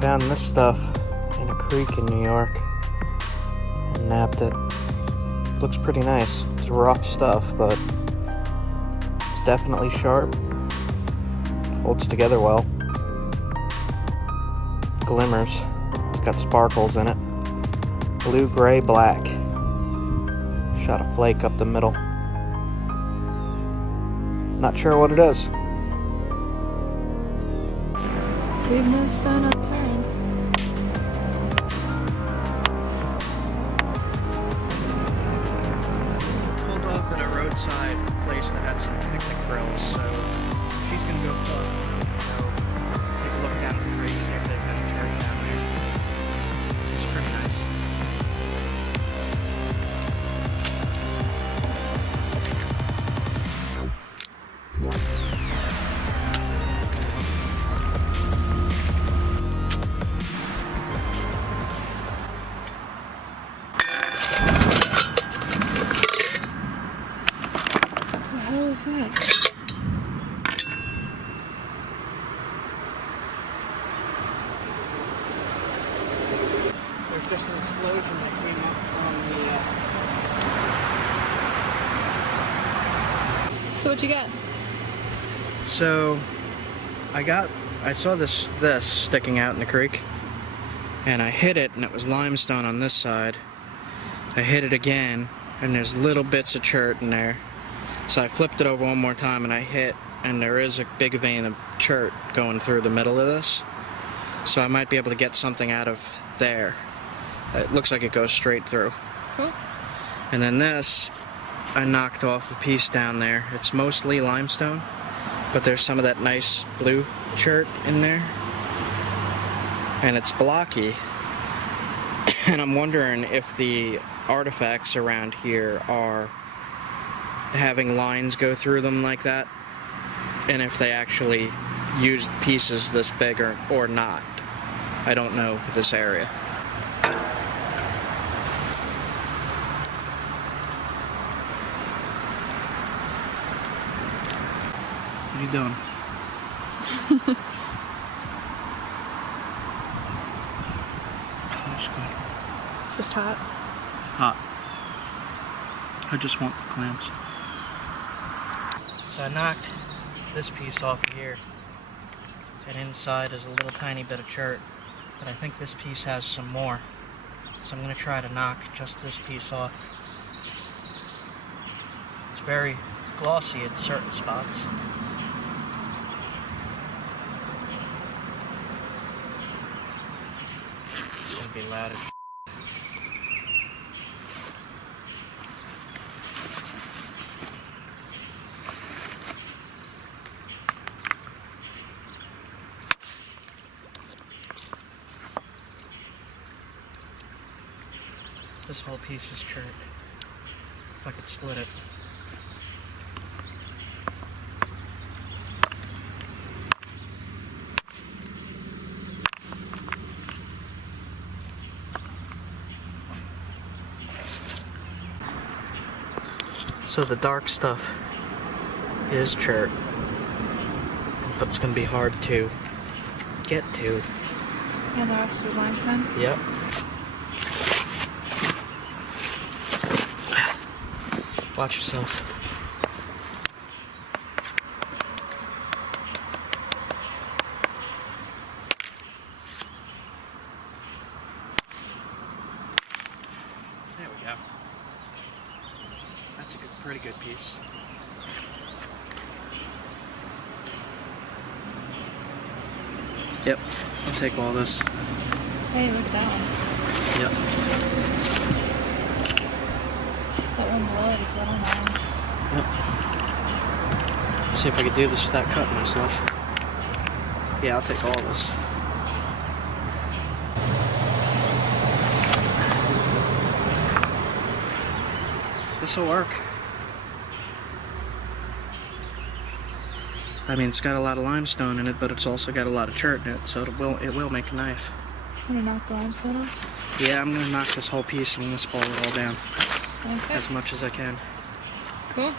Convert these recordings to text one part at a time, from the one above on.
Found this stuff in a creek in New York and napped it. Looks pretty nice. It's rough stuff, but it's definitely sharp. Holds together well. Glimmers. It's got sparkles in it. Blue, gray, black. Shot a flake up the middle. Not sure what it is. Leave no stone unturned. Pulled up at a roadside place that had some picnic grills, so she's gonna go take a look down at the creek, see if there's any chert down there. It's pretty nice. What was that? There's just an explosion that came up on the... So what you got? So, I saw this sticking out in the creek, and I hit it, and it was limestone on this side. I hit it again, and there's little bits of chert in there. So I flipped it over one more time, and I hit, and there is a big vein of chert going through the middle of this. So I might be able to get something out of there. It looks like it goes straight through. Cool. And then this, I knocked off a piece down there. It's mostly limestone, but there's some of that nice blue chert in there. And it's blocky. And I'm wondering if the artifacts around here are having lines go through them like that, and if they actually used pieces this big or not. I don't know this area. What are you doing? That's good. It's just hot. Hot. I just want the clamps. So I knocked this piece off of here, and inside is a little tiny bit of chert, but I think this piece has some more. So I'm going to try to knock just this piece off. It's very glossy in certain spots. It's going to be loud as this whole piece is chert. If I could split it. So the dark stuff is chert, but it's going to be hard to get to. And the rest is limestone? Yep. Watch yourself. There we go. That's a pretty good piece. Yep, I'll take all this. Hey, look at that one. Yep. That one below it is a little long. Yep. Let's see if I can do this without cutting myself. Yeah, I'll take all this. This'll work. I mean, it's got a lot of limestone in it, but it's also got a lot of chert in it, so it will make a knife. I'm gonna knock the limestone off. Yeah, I'm gonna knock this whole piece and I'm gonna spall it all down Okay. as much as I can. Cool.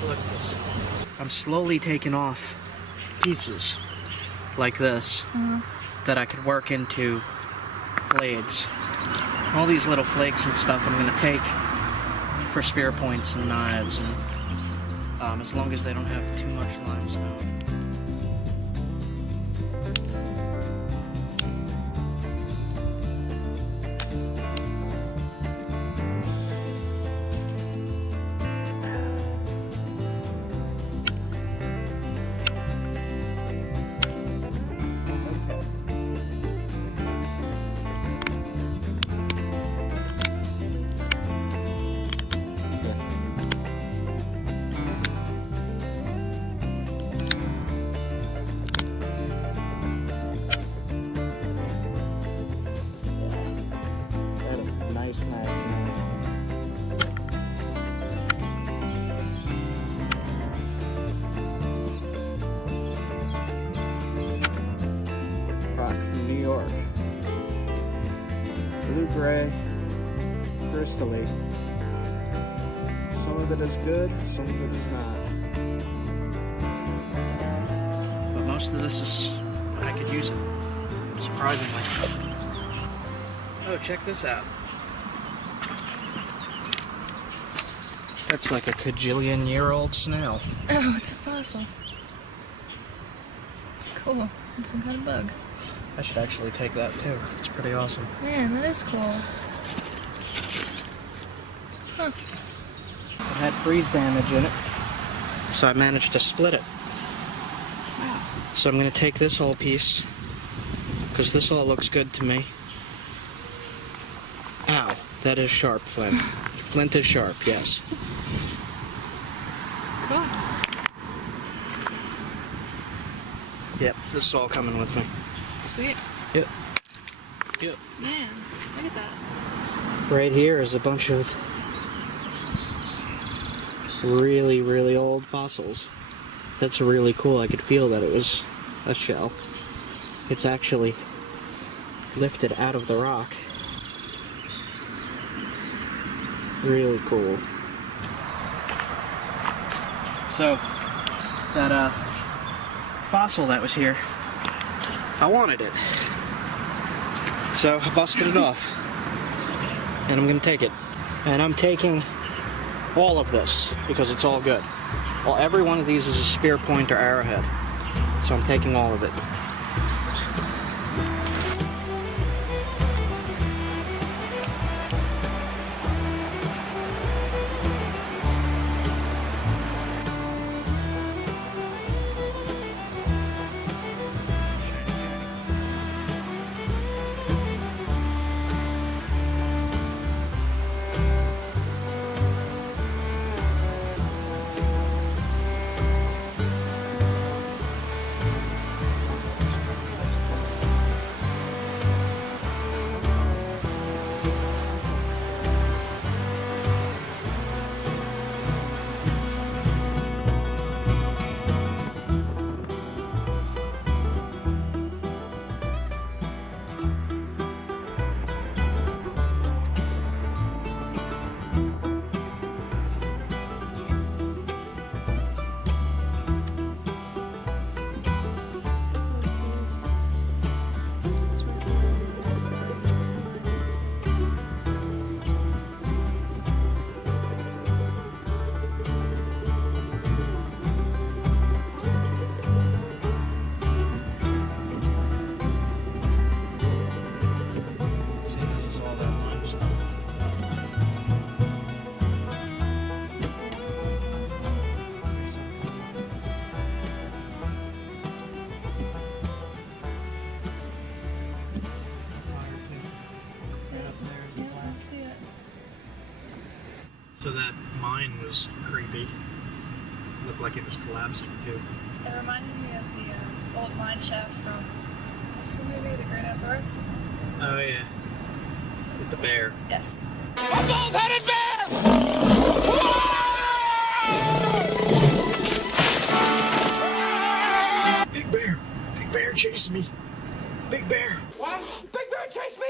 take a look at this. I'm slowly taking off pieces like this that I could work into blades. All these little flakes and stuff I'm going to take for spear points and knives, and as long as they don't have too much limestone. New York. Blue-gray, crystally. Some of it is good, some of it is not. But most of this is, I could use it, surprisingly. Oh, check this out. That's like a cajillion-year-old snail. Oh, it's a fossil. Cool. It's some kind of bug. I should actually take that too. It's pretty awesome. Man, that is cool. Huh. It had freeze damage in it, so I managed to split it. Wow. So I'm going to take this whole piece, because this all looks good to me. Ow, that is sharp, Flint. Flint is sharp, yes. Cool. Yep, this is all coming with me. Sweet. Yep. Yep. Man, look at that. Right here is a bunch of really, really old fossils. That's really cool. I could feel that it was a shell. It's actually lifted out of the rock. Really cool. So, that fossil that was here, I wanted it. So I busted it off. And I'm gonna take it. And I'm taking all of this because it's all good. Well, every one of these is a spear point or arrowhead. So I'm taking all of it. So that mine was creepy. Looked like it was collapsing too. It reminded me of the old mine shaft from what's the movie, The Great Outdoors? Oh yeah. With the bear. Yes. A bald-headed bear! Big bear! Big bear chasing me! Big bear! What? Big bear chase me!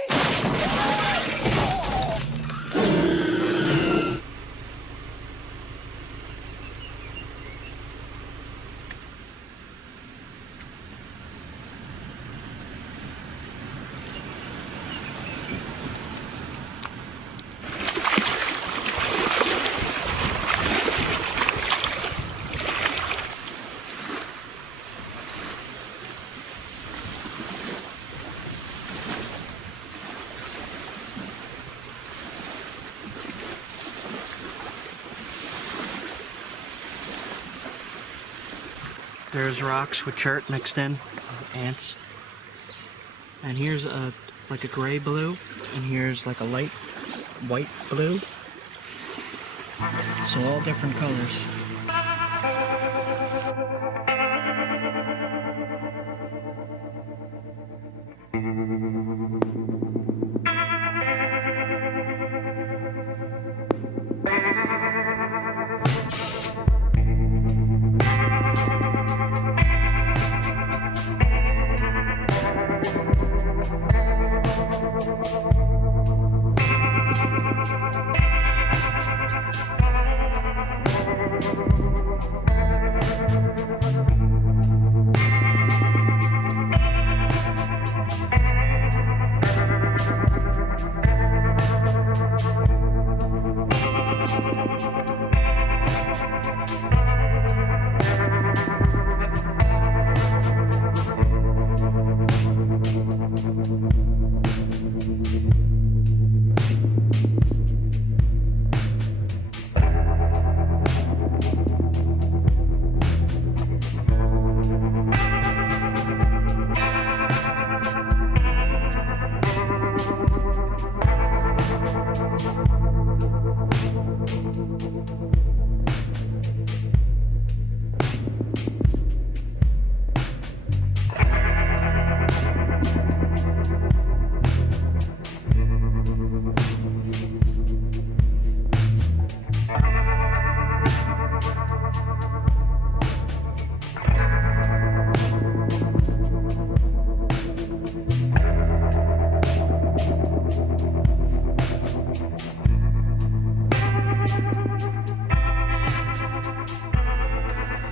There's rocks with chert mixed in, ants. And here's like a gray blue, and here's like a light white blue. So all different colors.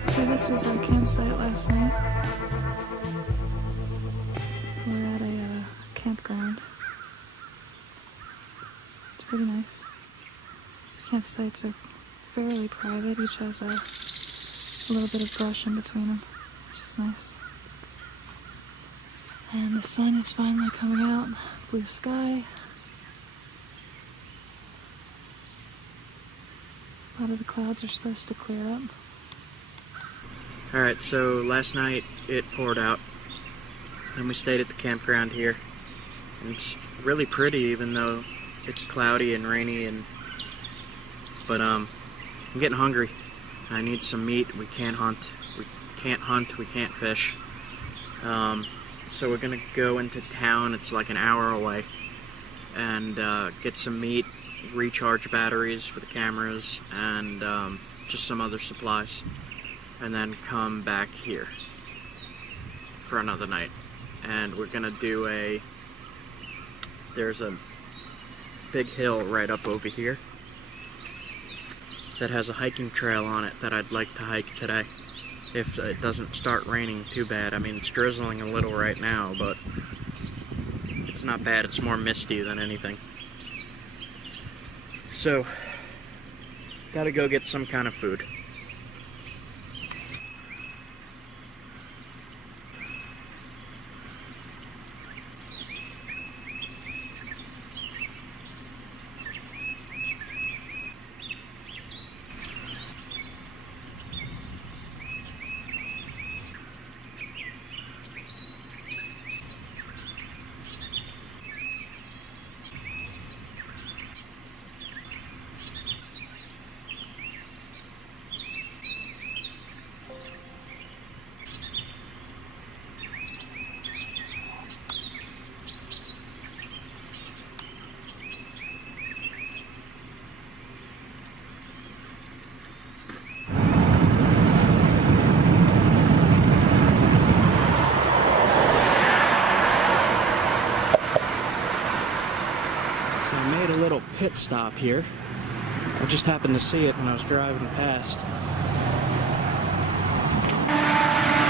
So this was our campsite last night. We're at a campground. It's pretty nice. Campsites are fairly private. Each has a little bit of brush in between them, which is nice. And the sun is finally coming out. Blue sky. A lot of the clouds are supposed to clear up. Alright, so last night it poured out, and we stayed at the campground here. And it's really pretty, even though it's cloudy and rainy, but I'm getting hungry. I need some meat. We can't hunt, we can't fish. So we're gonna go into town. It's like an hour away, and get some meat, recharge batteries for the cameras, and just some other supplies. And then come back here for another night. And we're gonna do there's a big hill right up over here that has a hiking trail on it that I'd like to hike today, if it doesn't start raining too bad. I mean, it's drizzling a little right now, but it's not bad. It's more misty than anything. So, gotta go get some kind of food. So I made a little pit stop here. I just happened to see it when I was driving past.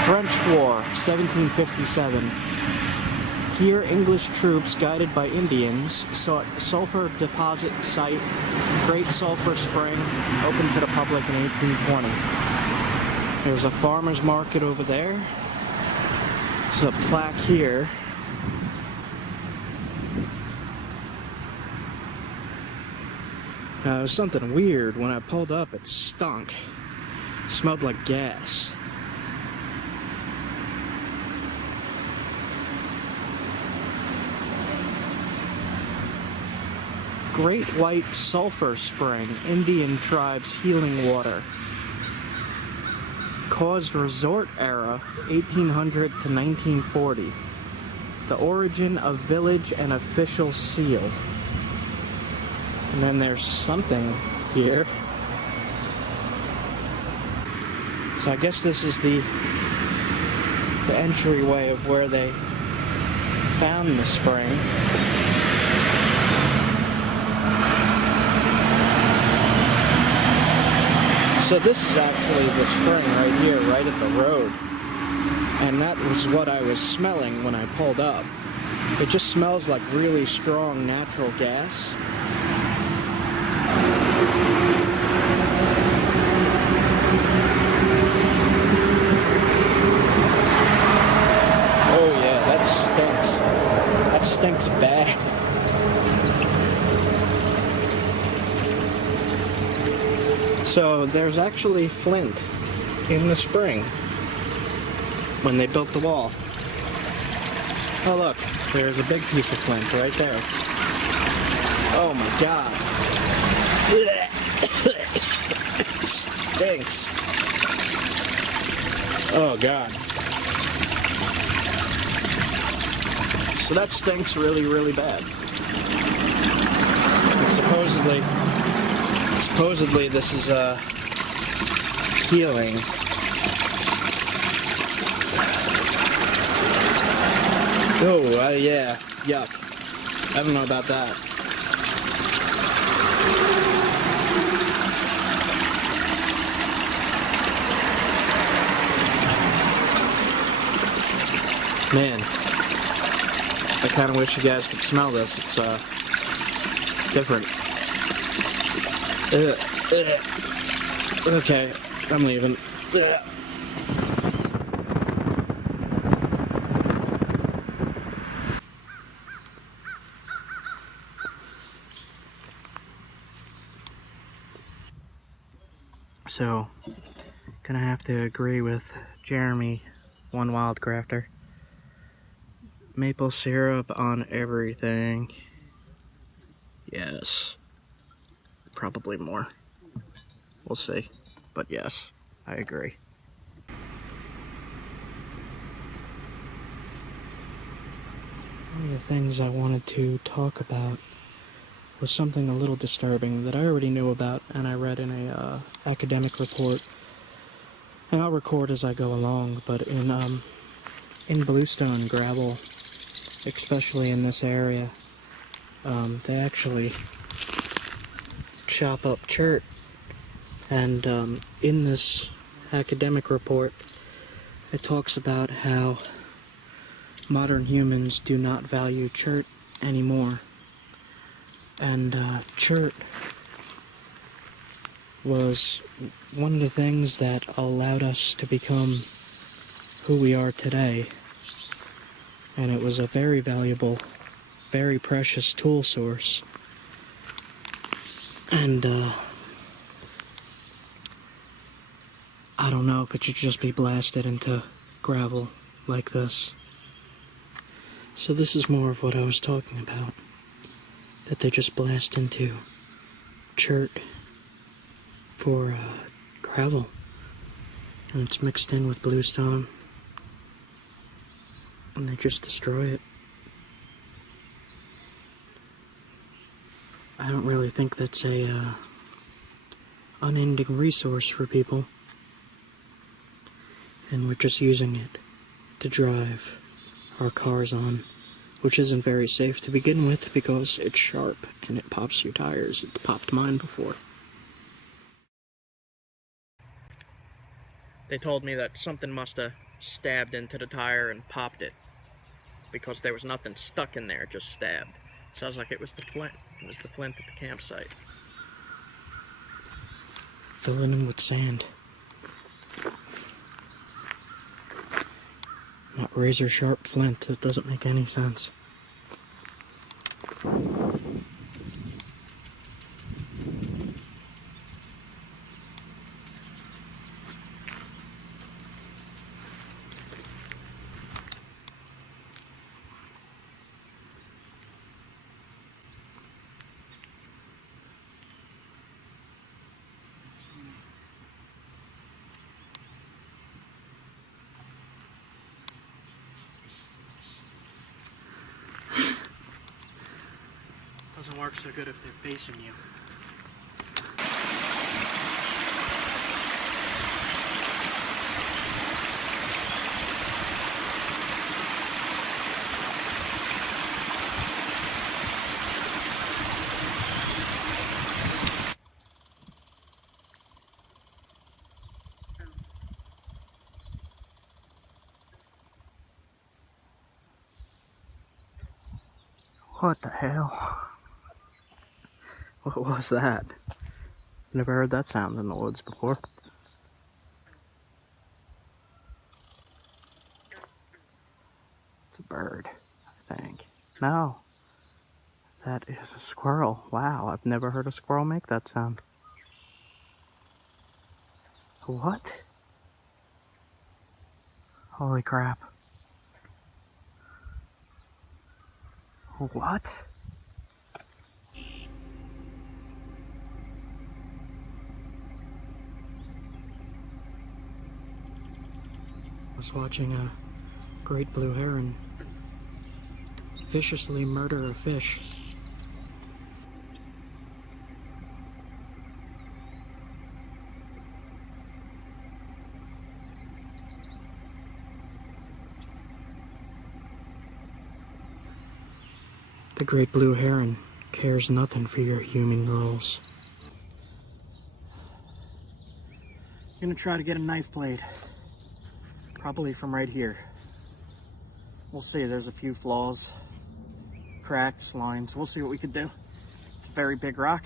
French War, 1757. Here, English troops, guided by Indians, sought sulfur deposit site, Great Sulphur Spring, opened to the public in 1820. There's a farmer's market over there. There's a plaque here. It was something weird. When I pulled up, it stunk. It smelled like gas. Great White Sulphur Spring, Indian Tribes Healing Water. Caused resort era, 1800 to 1940. The origin of village and official seal. And then there's something here. So I guess this is the entryway of where they found the spring. So this is actually the spring right here, right at the road. And that was what I was smelling when I pulled up. It just smells like really strong natural gas. Oh yeah, that stinks. That stinks bad. So there's actually flint in the spring when they built the wall. Oh look, there's a big piece of flint right there. Oh my god. It stinks. Oh god. So that stinks really, really bad. And supposedly this is healing. Oh, yeah, yuck. I don't know about that. Man, I kind of wish you guys could smell this. It's different. Okay, I'm leaving. So, gonna have to agree with Jeremy, one wild crafter. Maple syrup on everything. Yes. Probably more. We'll see. But yes, I agree. One of the things I wanted to talk about was something a little disturbing that I already knew about and I read in a academic report. And I'll record as I go along, but in bluestone gravel, especially in this area, they actually chop up chert. And in this academic report, it talks about how modern humans do not value chert anymore. And chert was one of the things that allowed us to become who we are today. And it was a very valuable, very precious tool source. And I don't know, could you just be blasted into gravel like this? So this is more of what I was talking about. That they just blast into chert for gravel. And it's mixed in with bluestone. And they just destroy it. I don't really think that's a unending resource for people. And we're just using it to drive our cars on, which isn't very safe to begin with because it's sharp and it pops your tires. It popped mine before. They told me that something must have stabbed into the tire and popped it because there was nothing stuck in there, just stabbed. Sounds like it was the flint. It was the flint at the campsite. Fill it in with sand. Not razor sharp flint, that doesn't make any sense. Doesn't work so good if they're facing you. What the hell? What was that? Never heard that sound in the woods before. It's a bird, I think. No, that is a squirrel. Wow, I've never heard a squirrel make that sound. What? Holy crap. What? I was watching a great blue heron viciously murder a fish. The great blue heron cares nothing for your human rules. I'm gonna try to get a knife blade. Probably from right here. We'll see, there's a few flaws, cracks, lines. We'll see what we could do. It's a very big rock.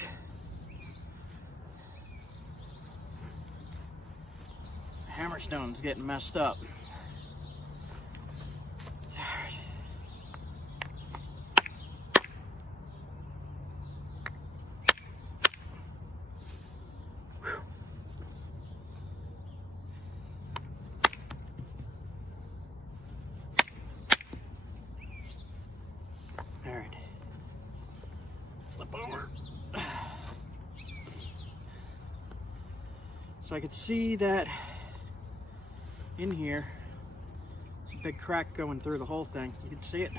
The hammerstone's getting messed up. Alright. Flip over. So I could see that in here, there's a big crack going through the whole thing. You can see it.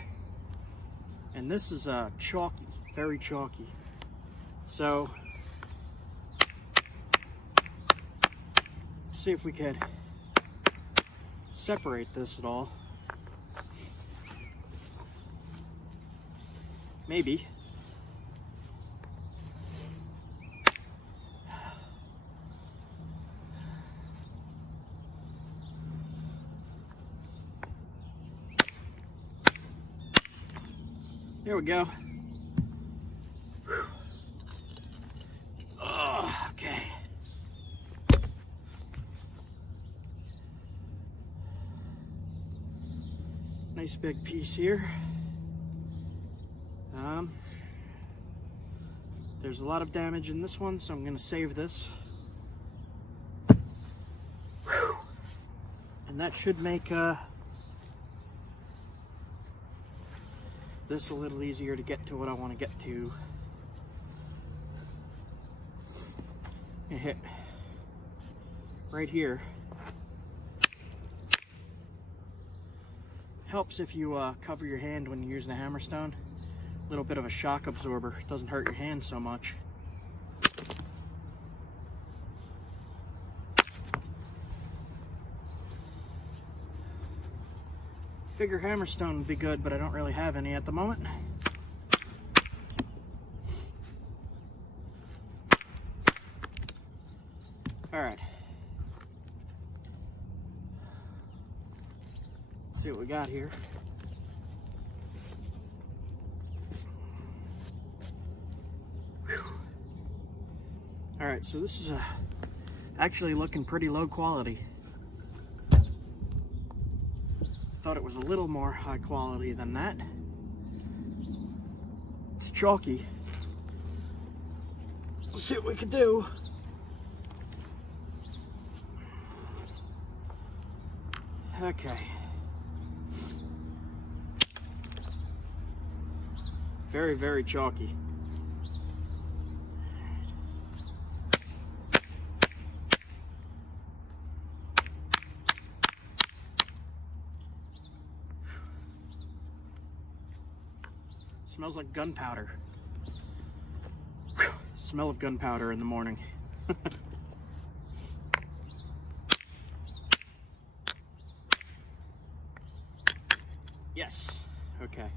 And this is chalky, very chalky. So, let's see if we could separate this at all. Maybe. There we go. Oh, okay. Nice big piece here. There's a lot of damage in this one, so I'm going to save this. Whew. And that should make this a little easier to get to what I want to get to. I hit right here. Helps if you cover your hand when you're using a hammerstone. A little bit of a shock absorber. It doesn't hurt your hand so much. Bigger hammerstone would be good, but I don't really have any at the moment. Alright. Let's see what we got here. Alright, so this is actually looking pretty low quality. Thought it was a little more high quality than that. It's chalky. Let's see what we can do. Okay. Very, very chalky. Smells like gunpowder. Smell of gunpowder in the morning. Yes. Okay.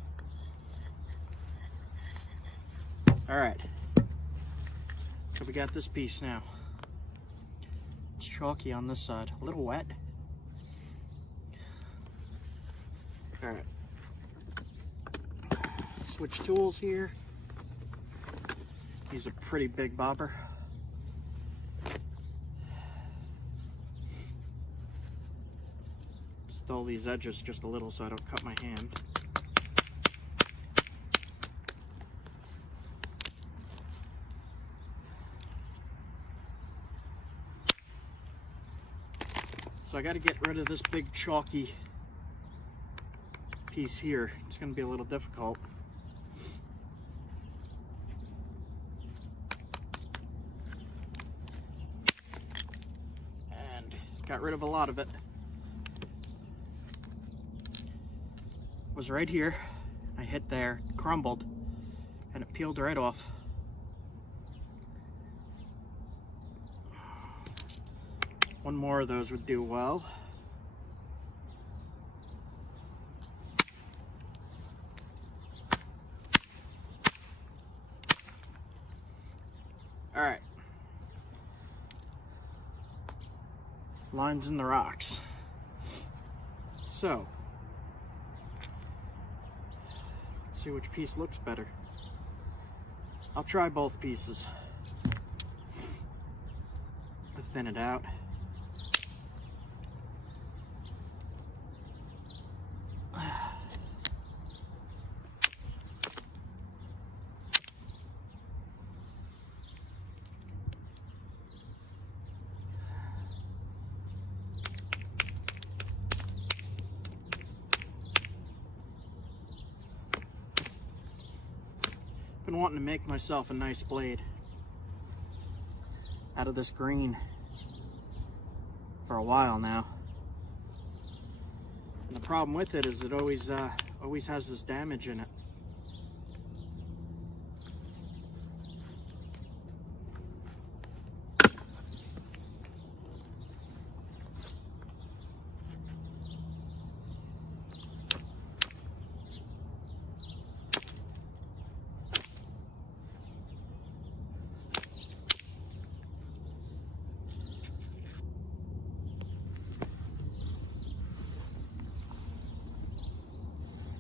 Alright. So we got this piece now. It's chalky on this side. A little wet. Alright. Switch tools here. Use a pretty big bobber. Dull these edges just a little so I don't cut my hand. So I got to get rid of this big chalky piece here. It's going to be a little difficult. And got rid of a lot of it. Was right here. I hit there, crumbled, and it peeled right off. One more of those would do well. All right. Lines in the rocks. So, let's see which piece looks better. I'll try both pieces. Thin it out. Been wanting to make myself a nice blade out of this green for a while now. And the problem with it is it always has this damage in it.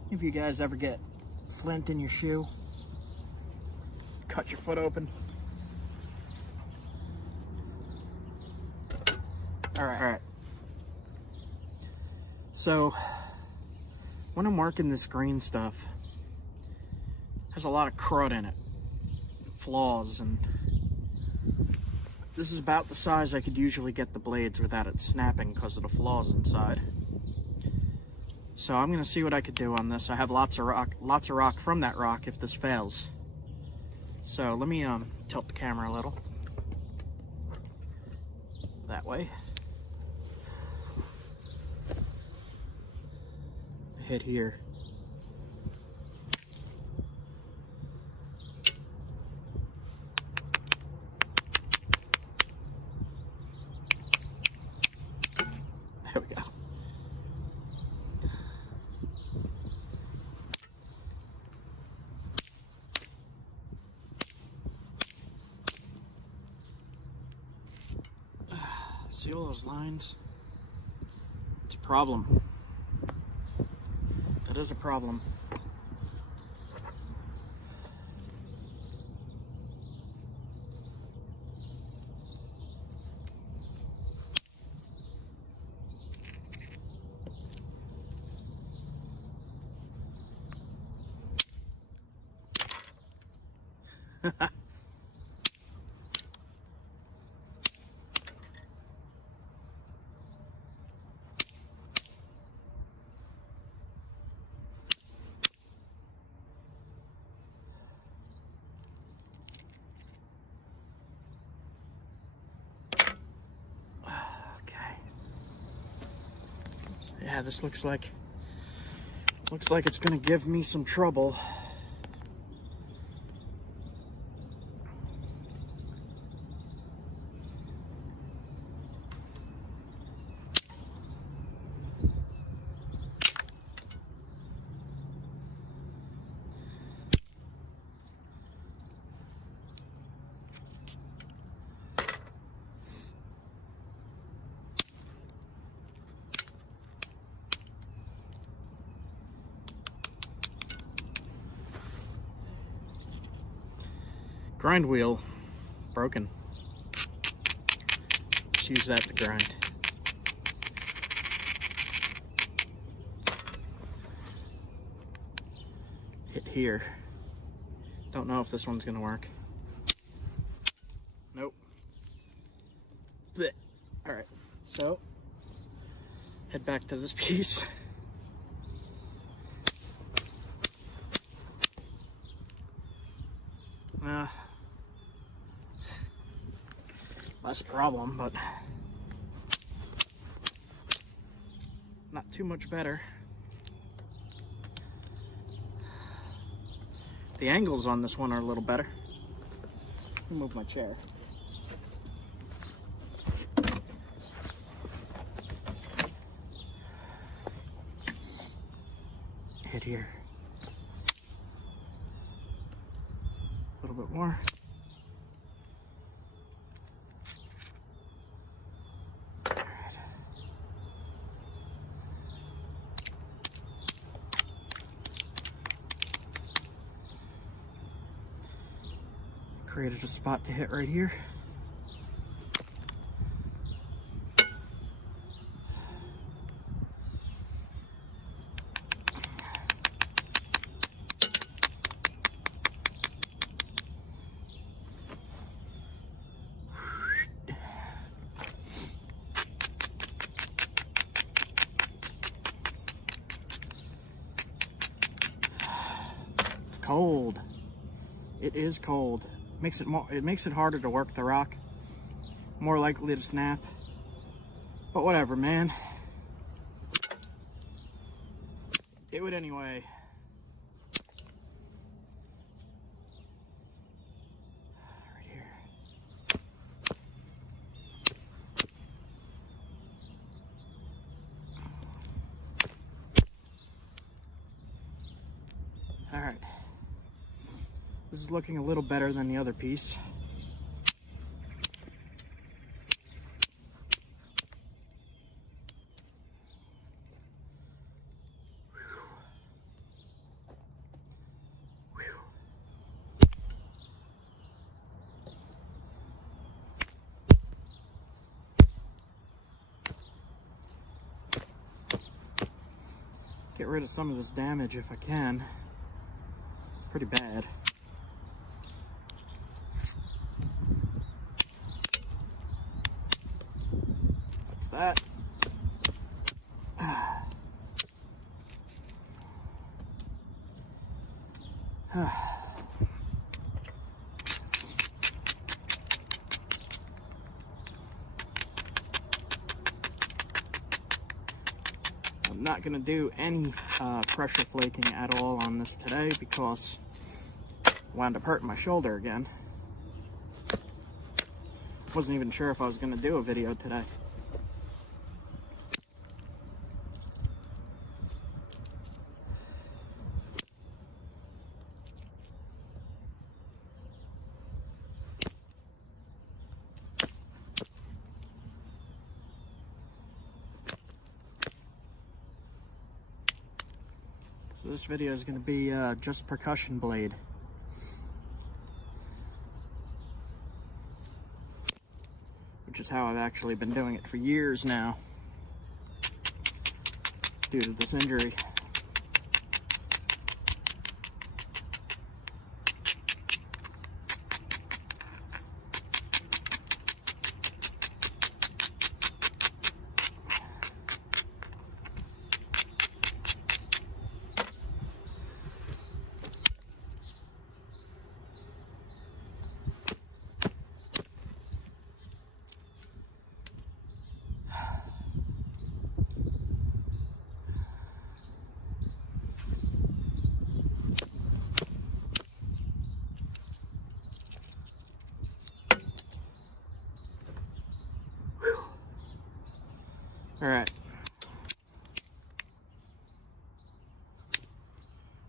If you guys ever get flint in your shoe, cut your foot open. All right. So when I'm working this green stuff, there's a lot of crud in it, flaws, and this is about the size I could usually get the blades without it snapping because of the flaws inside. So I'm gonna see what I could do on this. I have lots of rock from that rock if this fails. So let me tilt the camera a little. That way. Hit here. There we go. See all those lines? It's a problem. That is a problem. Yeah, this looks like it's gonna give me some trouble. grind wheel broken. Just use that to grind. Hit here. Don't know if this one's gonna work. Nope. Blech. All right, so head back to this piece. Less problem, but not too much better. The angles on this one are a little better. Let me move my chair. Hit here. A little bit more. Created a spot to hit right here. It's cold. It is cold. It makes it harder to work the rock, more likely to snap, but whatever, man. Do it anyway. Right here. All right. This is looking a little better than the other piece. Get rid of some of this damage if I can. Pretty bad. That. I'm not going to do any pressure flaking at all on this today because I wound up hurting my shoulder again. Wasn't even sure if I was going to do a video today. So this video is going to be just percussion blade. Which is how I've actually been doing it for years now, due to this injury. All right.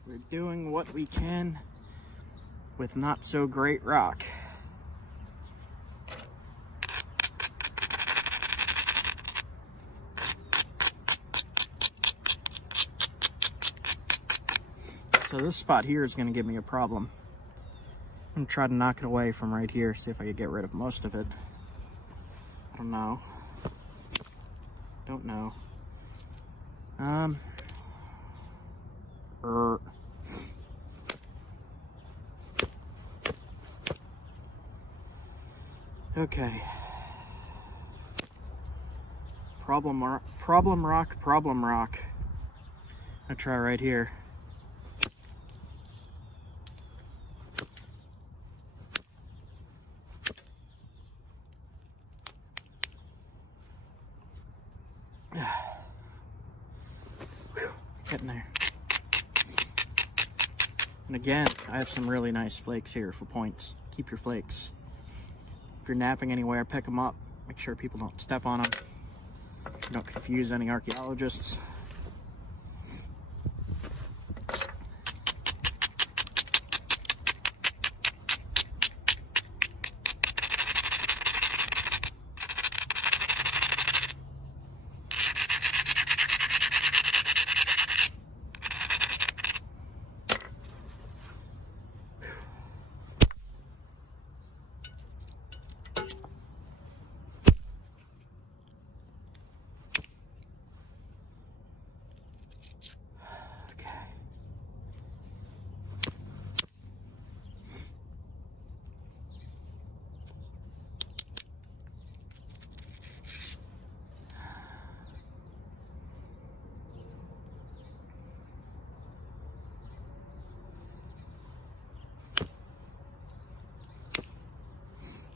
We're doing what we can with not so great rock. So this spot here is going to give me a problem. I'm gonna try to knock it away from right here, see if I can get rid of most of it. I don't know. Don't know. Okay. Problem rock. I'll try right here. Getting there. And again, I have some really nice flakes here for points. Keep your flakes. If you're napping anywhere, pick them up. Make sure people don't step on them. Don't confuse any archaeologists.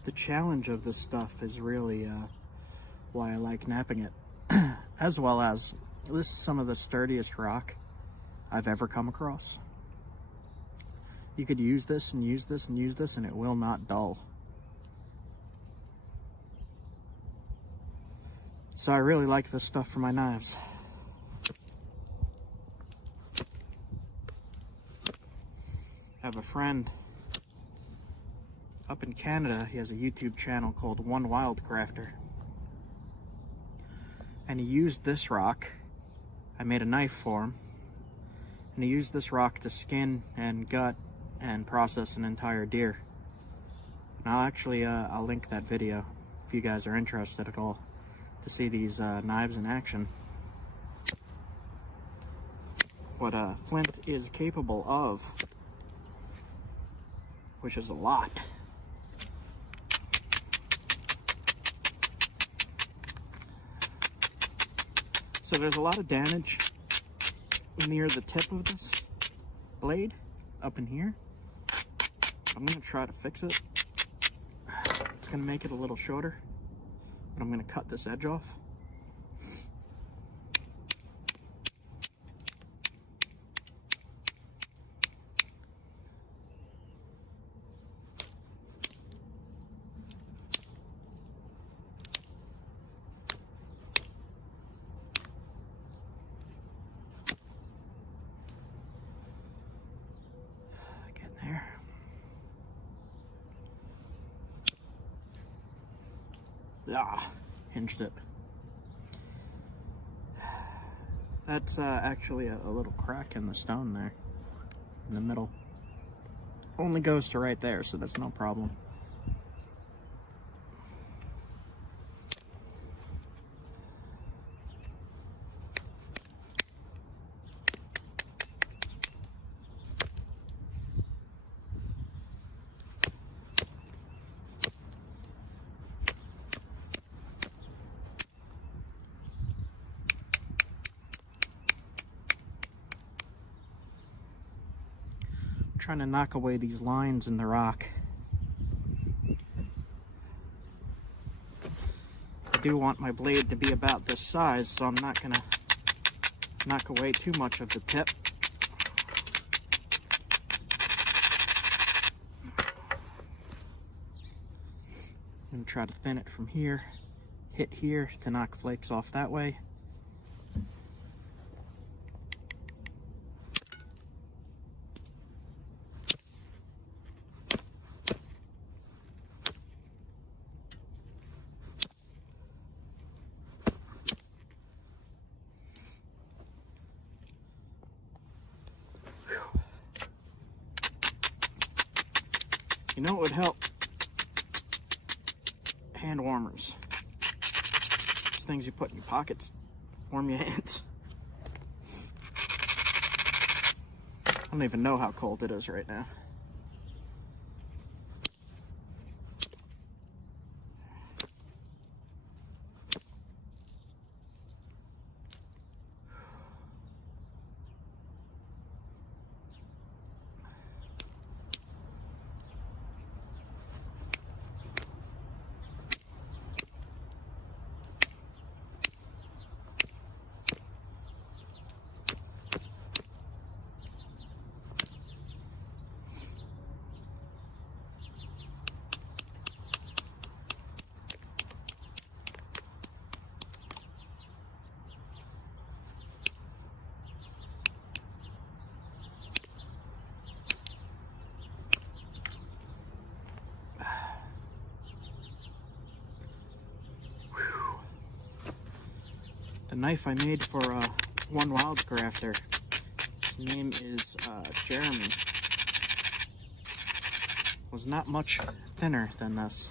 The challenge of this stuff is really why I like napping it. As well as, this is some of the sturdiest rock I've ever come across. You could use this and use this and use this and it will not dull. So I really like this stuff for my knives. I have a friend up in Canada. He has a YouTube channel called One Wild Crafter. And he used this rock. I made a knife for him. And he used this rock to skin and gut and process an entire deer. And I'll link that video if you guys are interested at all to see these knives in action. What flint is capable of, which is a lot. So there's a lot of damage near the tip of this blade up in here. I'm gonna try to fix it. It's gonna make it a little shorter, but I'm gonna cut this edge off. Hinged it. That's actually a little crack in the stone there in the middle. Only goes to right there, so that's no problem. Trying to knock away these lines in the rock. I do want my blade to be about this size, so I'm not gonna knock away too much of the tip. And try to thin it from here, hit here to knock flakes off that way. You You know what would help? Hand warmers. These things you put in your pockets, warm your hands. I don't even know how cold it is right now. The knife I made for one wild crafter, his name is Jeremy, was not much thinner than this.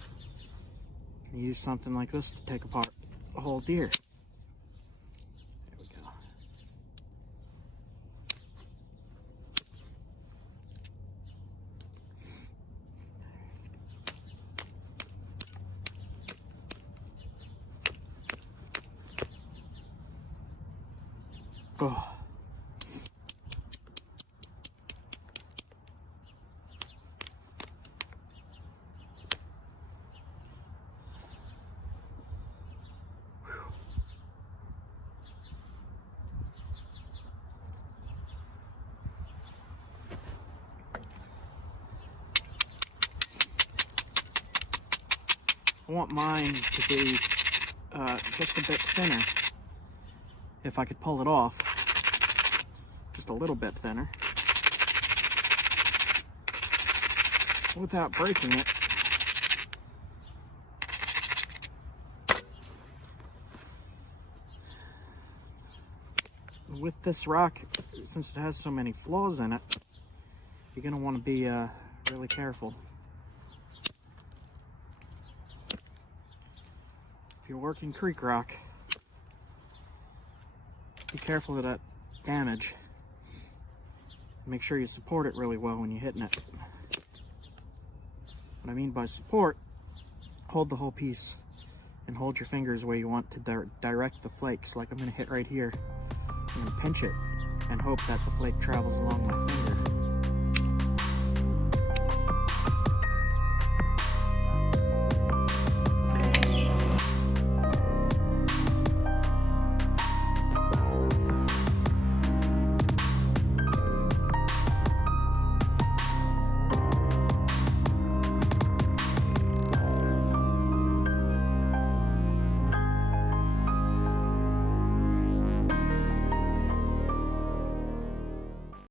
You use something like this to take apart a whole deer. There we go. Oh. I want mine to be just a bit thinner. If I could pull it off, just a little bit thinner, without breaking it. With this rock, since it has so many flaws in it, you're going to want to be really careful. If you're working creek rock, be careful of that damage. Make sure you support it really well when you're hitting it. What I mean by support, hold the whole piece and hold your fingers where you want to direct the flakes. Like I'm going to hit right here. I'm going to pinch it and hope that the flake travels along my finger.